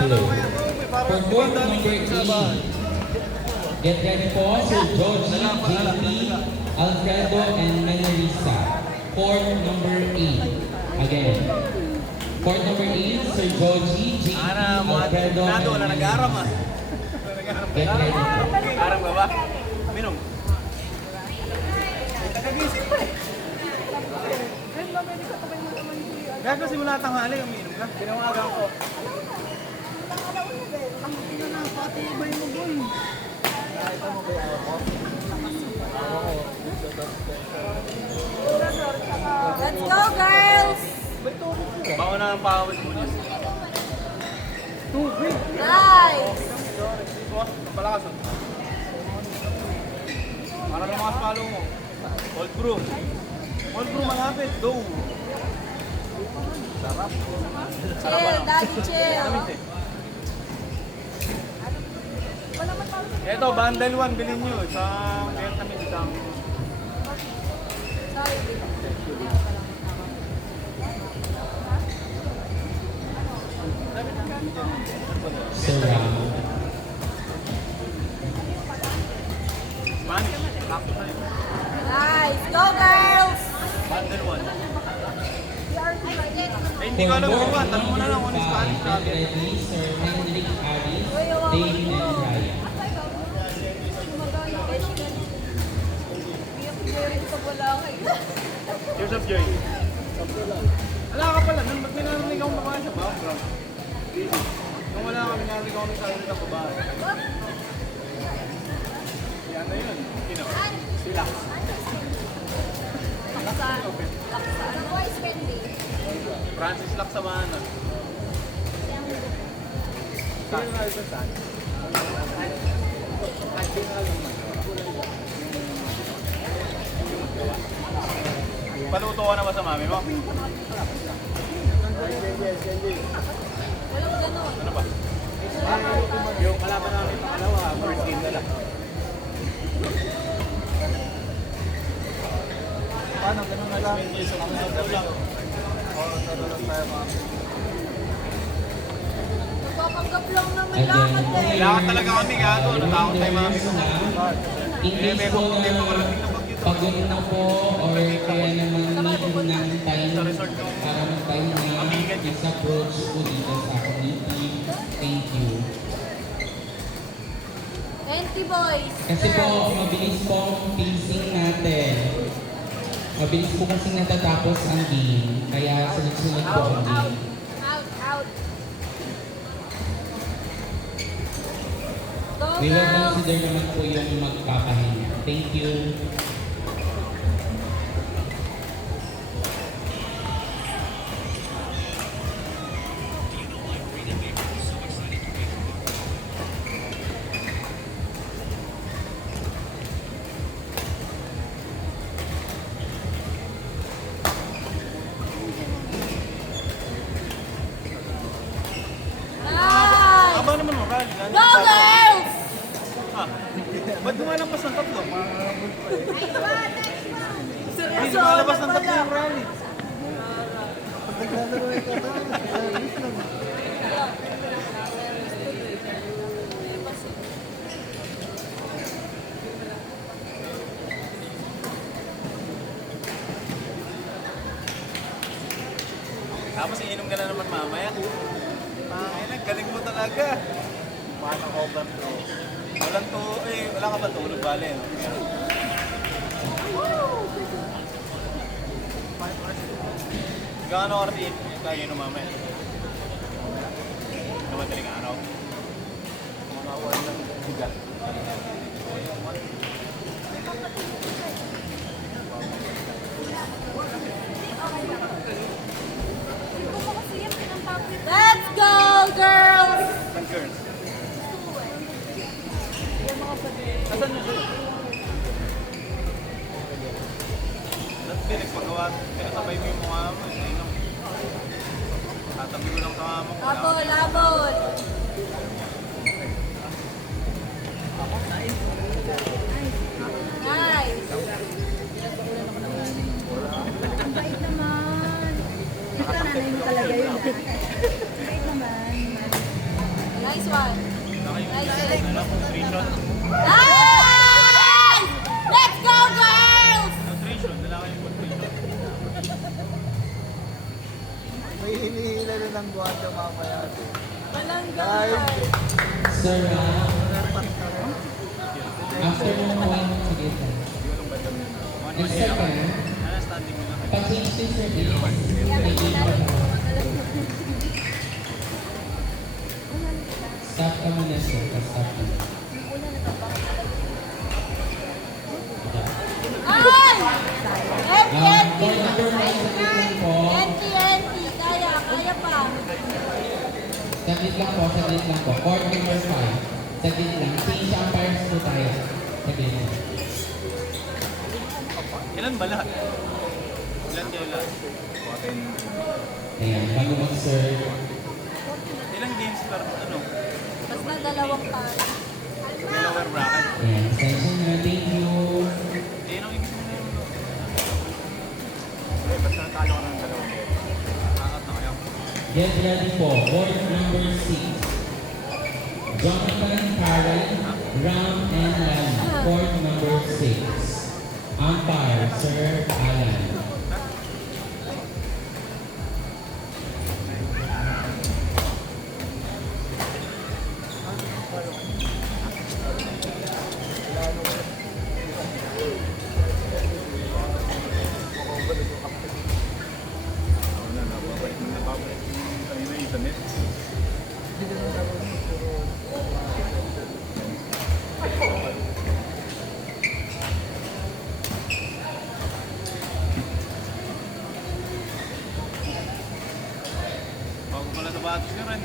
blue. For court number 8, get ready po, Sir Georgie, JP, Alfredo, and Menarisa. Court number 8. Again. Court number 8, Sir Georgie, JP, Alfredo, and Menarisa. Get ready po. Arang ba ba? Minom. Gago simula tanghali, umiinom ka. Pinawagan ko. Let's go, girls! Bawa na ang pawis mo niya. Nice! Palakas o. Para lumakas palo mo. Old brew. Old brew malapit. Go. Sarap. Chill, daddy, chill. Ito, bundle 1 bilhin nyo. Sa Vietnamese isang. Sorry, Surround. Spanish. Sakto na yun. nice! Go, girls! Bundle 1. Eh, hindi ko alam kung ba. Tanong mo na lang kung ano Spanish Get sabi. ready, Sir Hendrik Aris, Dave, and Ryan. Tears of joy. Wala ka pala. Nung ba't minarinig akong babae sa background? Nung wala ka, minarinig akong nagsasalit ang babae. Yan na yun. Sino? Sila. Francis Laksamana. Saan nga ito saan? Paluto ka na ba sa mami mo? Walang ganun. Ano ba? Yung kalaban namin pangalawa, first game na lang. Paano? Ganun na lang. Nagpapanggap lang naman Again, lang ate. Kailangan talaga kami gato. Natakot tayo mami ko. In case po na pagod na po or kaya naman need ng time para magpahinga, please approach po dito sa community. Thank you. NT boys. Kasi po, mabilis po ang pacing natin. Mabilis po kasi natatapos ang game. Kaya sunod-sunod po ang game. Out, out. Go, We will girls! consider naman po yung magpapahinga. Thank you. Nice! Aba naman mo, Ral. Go, girls! Ha? Ba't lumalabas ng tatlo? Hindi Seryoso, lumalabas ng tatlo wala. yung rally. Tapos iinom ka na naman mamaya. Ay, galing mo talaga. Paano overthrow? Walang to, wala ka ba tulog, bale? Gaano oras tayo inom mamaya? Ano ba taling araw? Mga wala ng bigat. Let's go, girls! Saan girls? Nasaan na sila? Ba't pinagpagawa? Pinasabay mo yung mukha mo. Tatabi ko lang sa mama ko. Labol, labol! Nice! Ang bait naman. Ito nanay mo talaga yun. Bait naman. Nice one. Nice hit. Nutrition. Nice! Let's go, girls! Nutrition. Lalaki yung nutrition. May hinihila rin ng guwanda mamaya. Walang Guys. ganun. Sir Ram, after ng point, sige. Next second, Standing mo na. pag-change this for this, may game pa ba? Stop ka muna, sir. Stop ka. Ay! Point number 5, saglit lang po. NT. Kaya pa. Saglit lang po, saglit lang po. Court number 5. Saglit lang. Change umpires po tayo. Saglit lang. Ilan ba lahat? Ilan kayo lahat? Ayan, bago mag-serve. Ilang games per ano? Basta dalawang talo. Lower bracket. Ayan, session na. Thank you. Hindi nang ibig sabihin mo. Basta natalo ka ng dalawang game. Akat na kayo. Get ready po. Court number 6. Jonathan, Karen, Ram, and Lani. Court number 6. Umpire, Sir Alan. Bago pala nabatos ka rin.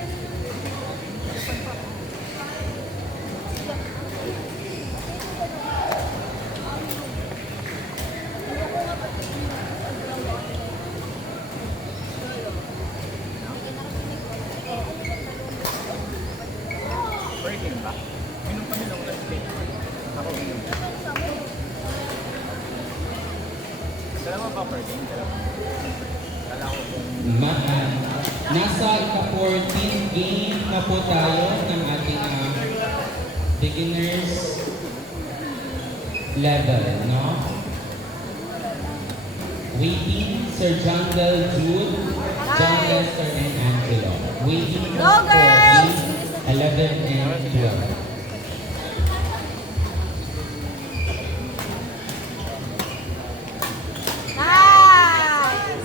Breaking ba? Minum kami ng ulan steak. Ako minum. Dalawa ba breaking? Dalawa. Kala ko kung Nasa ika-14 game na po tayo ng ating beginners level, no? Waiting, Sir John Del Jude, John Lester, and Angelo. Waiting Go, for girls! games 11 and 12. Nice!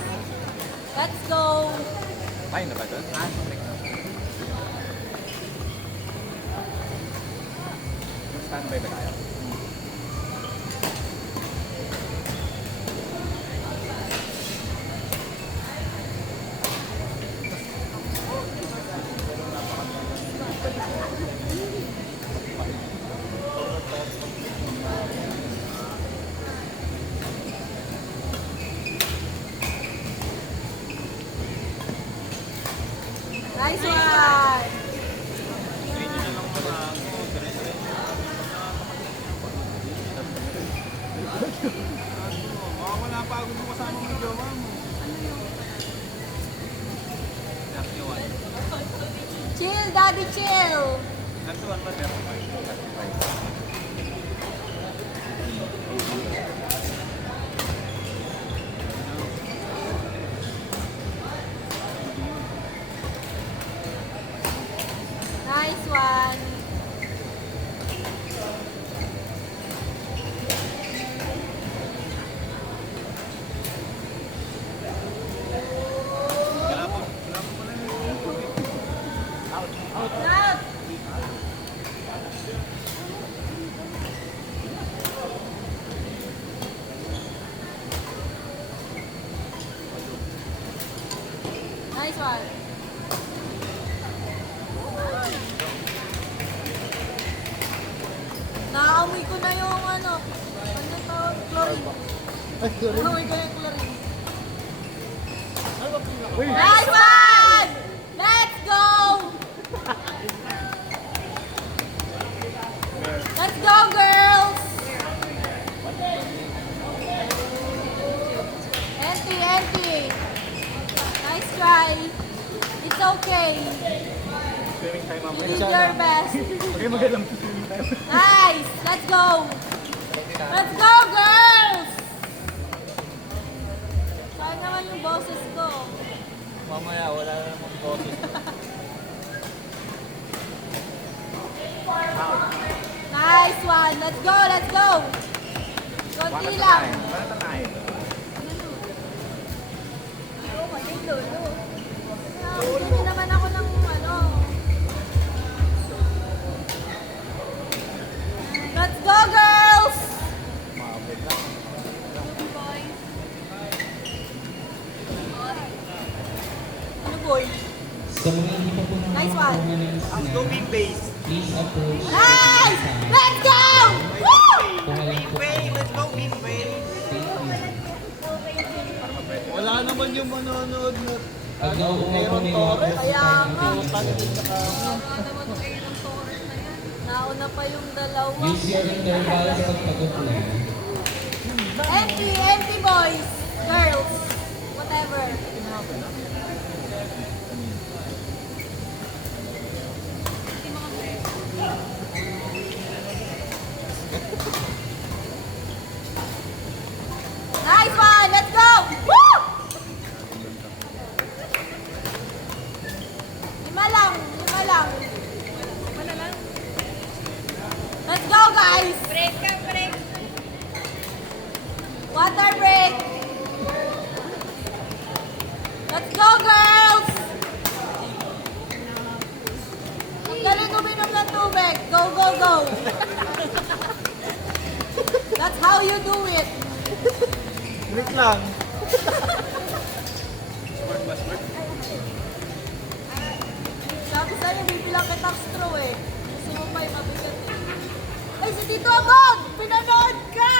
Let's go! Ay, na ba doon? Standby ba tayo? Nice one! Hindi nyo na lang mga ako. Baka wala pa ako doon kasama mo yung jowa mo. Lucky one. Chill, daddy, chill! Lucky one ba? 35. Nice one! Wala po pala yung Out! Nice one! Naamoy ko na yung ano tawag? Chlorine. Ay, sorry. Naamoy ko yung chlorine. Uy! Nice one! Let's go! Let's go, girls! Nice try. It's okay. Swimming time mamaya. Give your best. Okay, magalang swimming time. Nice! Let's go! Let's go, girls! Saan naman yung boses ko? Mamaya, wala na namang boses. Nice one! Let's go! Let's go! Konti lang. Para tanahin. Oo, mali, lolo. Hindi naman ako ng ano. Let's go, girls! Ano, boy? Sa mga hindi pa po Nice one. nakakakuha ng Ang snack, Scooby base. please approach Nice! the Let's go! Woo! Kuha lang po kayo. Let's go, Midway. Thank you. Wala naman yung manonood mo. Pag nauunga po may mga Kaya nga. posting Nauna pa yung dalawa. use your intervals pag pag-apply. Empty boys, girls, whatever. Nice one, let's go! Woo! Lima lang. Let's go, guys! Break ka, break. Water break. Let's go, girls! Ang galing uminom ng tubig. Go, go, go. That's how you do it. Wait lang. Sabi sa'yo, bibilang kitang straw eh. Gusto mo pa yung mabigat eh. Ay, si Tito Amog! Pinanood ka!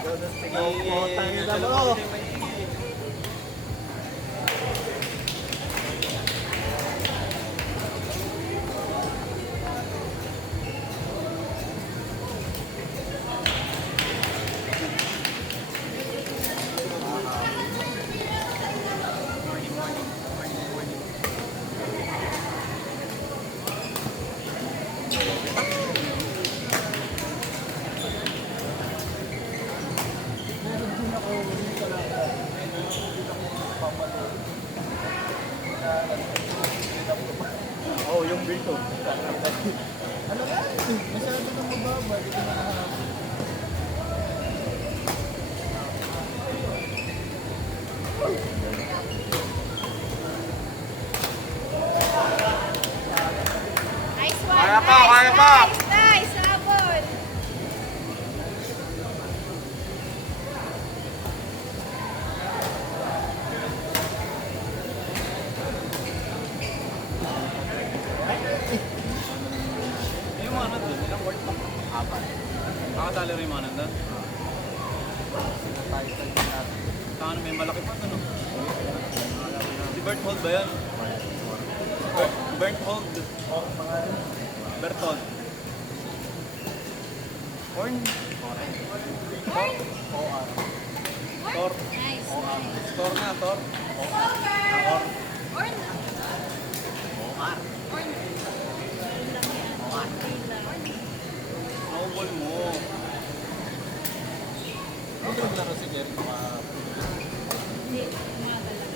Putang ina mo. Oh, yung Brito. Ano nga? Masyado na mababa. Di ko nakaharap. Nice one! Kaya pa, kaya pa! Nice! Habol! Yung mga nandun, ilang word pa? 4. Nakadali rin yung mga nandun. Saan may malaki pa ano? Si Berthold ba yan? Berthold. Berthold. Horn? Tor. Nice! Tor na, Tor. Tor. Orn! Orn! Snowball mo. Ano yung laro si Jerry?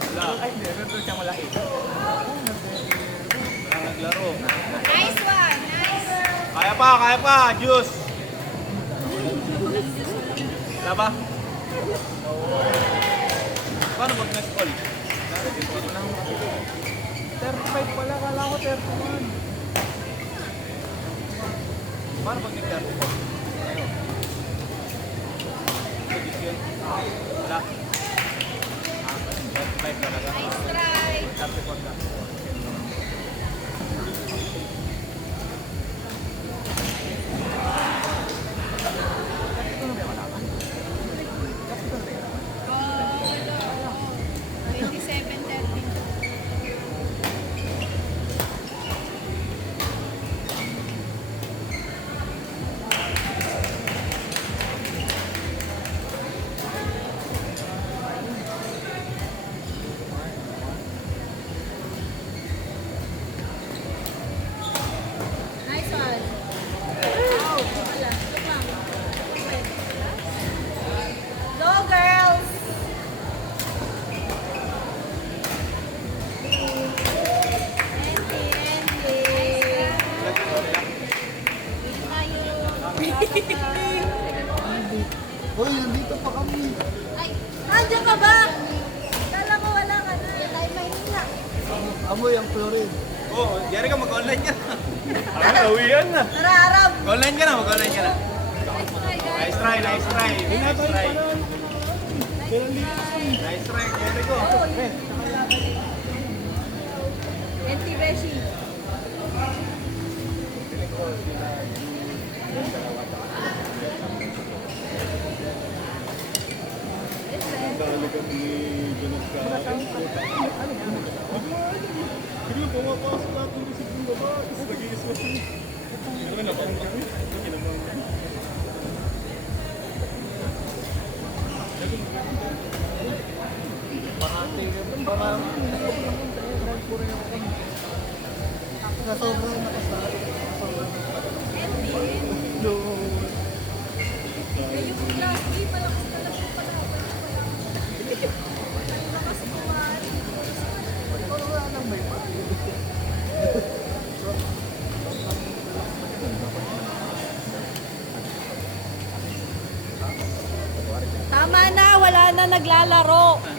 Wala. Ay, meron siyang malaki. Wala naglaro. Nice one! Nice! Kaya pa! Juice! Wala ba? Paano pag next call? 35 pala. Kala ko 31. Paano pag next 34? Wala. 35 talaga. Nice try! 34 ka. Amoy ang chlorine. Oo, Jerry ka, mag-online ka na. Awiyan na. Tara, Arab! Online ka na, mag-online ka na. Nice try, nice try. Nice try. Nice try, Jerry ko. NT Beshi. Sige, pumapasok natin yung sa baba. Tapos nag-iiswas yun. Ano na, parang kami. Nasobrang nakasali. Yung class B, malakas talaga yung palaban. Malakas kumain. Wala nang may pa. Tama na, wala na naglalaro.